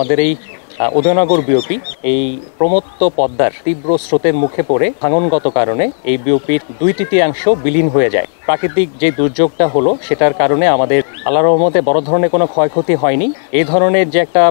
আমাদের এই উদয়নগর বিওপি এই প্রমত্ত পদ্মার তীব্র স্রোতের মুখে পড়ে ভাঙনগত কারণে এই বিওপির 2/3 বিলীন হয়ে যায়। প্রাকৃতিক যে দুর্যোগটা হলো সেটার কারণে আমাদের আল্লাহর রহমতে বড় ধরনের কোনো ক্ষয়ক্ষতি হয়নি। এই ধরনের যে একটা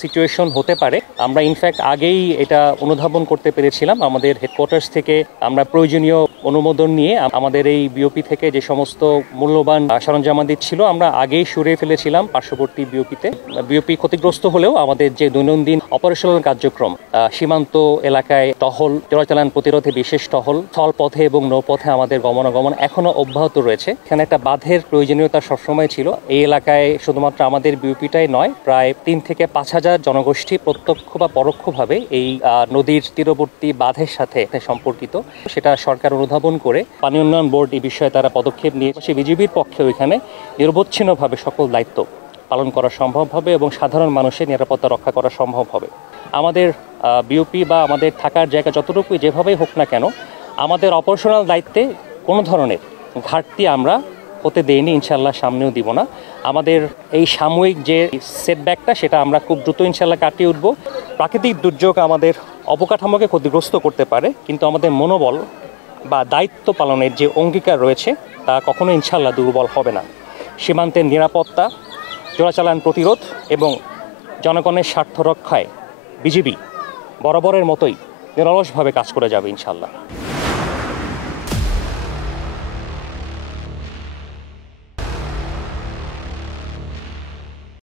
সিচুয়েশন হতে পারে আমরা ইনফ্যাক্ট আগেই এটা অনুধাবন করতে পেরেছিলাম। আমাদের হেডকোয়ার্টার্স থেকে আমরা প্রয়োজনীয় অনুমোদন নিয়ে আমাদের এই বিওপি থেকে যে সমস্ত মূল্যবান সরঞ্জামাদি ছিল আমরা আগেই সরিয়ে ফেলেছিলাম পার্শ্ববর্তী বিওপিতে। বিওপি ক্ষতিগ্রস্ত হলেও আমাদের যে দৈনন্দিন অপারেশনাল কার্যক্রম, সীমান্ত এলাকায় টহল, চোরাচালান প্রতিরোধে বিশেষ টহল, স্থলপথে এবং নৌপথে আমাদের গমনাগমন এখনো অব্যাহত রয়েছে। এখানে একটা বাঁধের প্রয়োজনীয়তা সবসময় ছিল। এই এলাকায় শুধুমাত্র আমাদের বিওপিটাই নয়, প্রায় 3 থেকে 5 হাজার জনগোষ্ঠী প্রত্যক্ষ বা পরোক্ষভাবে এই নদীর তীরবর্তী বাঁধের সাথে সম্পর্কিত। সেটা সরকার অনুধাবন করে পানি উন্নয়ন বোর্ড এই বিষয়ে তারা পদক্ষেপ নিয়েছে। বিজিবির পক্ষে ওইখানে নিরবচ্ছিন্নভাবে সকল দায়িত্ব পালন করা সম্ভব হবে এবং সাধারণ মানুষের নিরাপত্তা রক্ষা করা সম্ভব হবে। আমাদের বিওপি বা আমাদের থাকার জায়গা যতটুকুই যেভাবেই হোক না কেন, আমাদের অপারেশনাল দায়িত্বে কোনো ধরনের ঘাটতি আমরা হতে দেইনি, ইনশাল্লাহ সামনেও দিব না। আমাদের এই সাময়িক যে সেটব্যাকটা সেটা আমরা খুব দ্রুত ইনশাল্লাহ কাটিয়ে উঠব। প্রাকৃতিক দুর্যোগ আমাদের অবকাঠামোকে ক্ষতিগ্রস্ত করতে পারে, কিন্তু আমাদের মনোবল বা দায়িত্ব পালনের যে অঙ্গীকার রয়েছে তা কখনো ইনশাল্লাহ দুর্বল হবে না। সীমান্তের নিরাপত্তা, চোরাচালান প্রতিরোধ এবং জনগণের স্বার্থ রক্ষায় বিজিবি বরাবরের মতোই নিরলসভাবে কাজ করে যাবে ইনশাল্লাহ।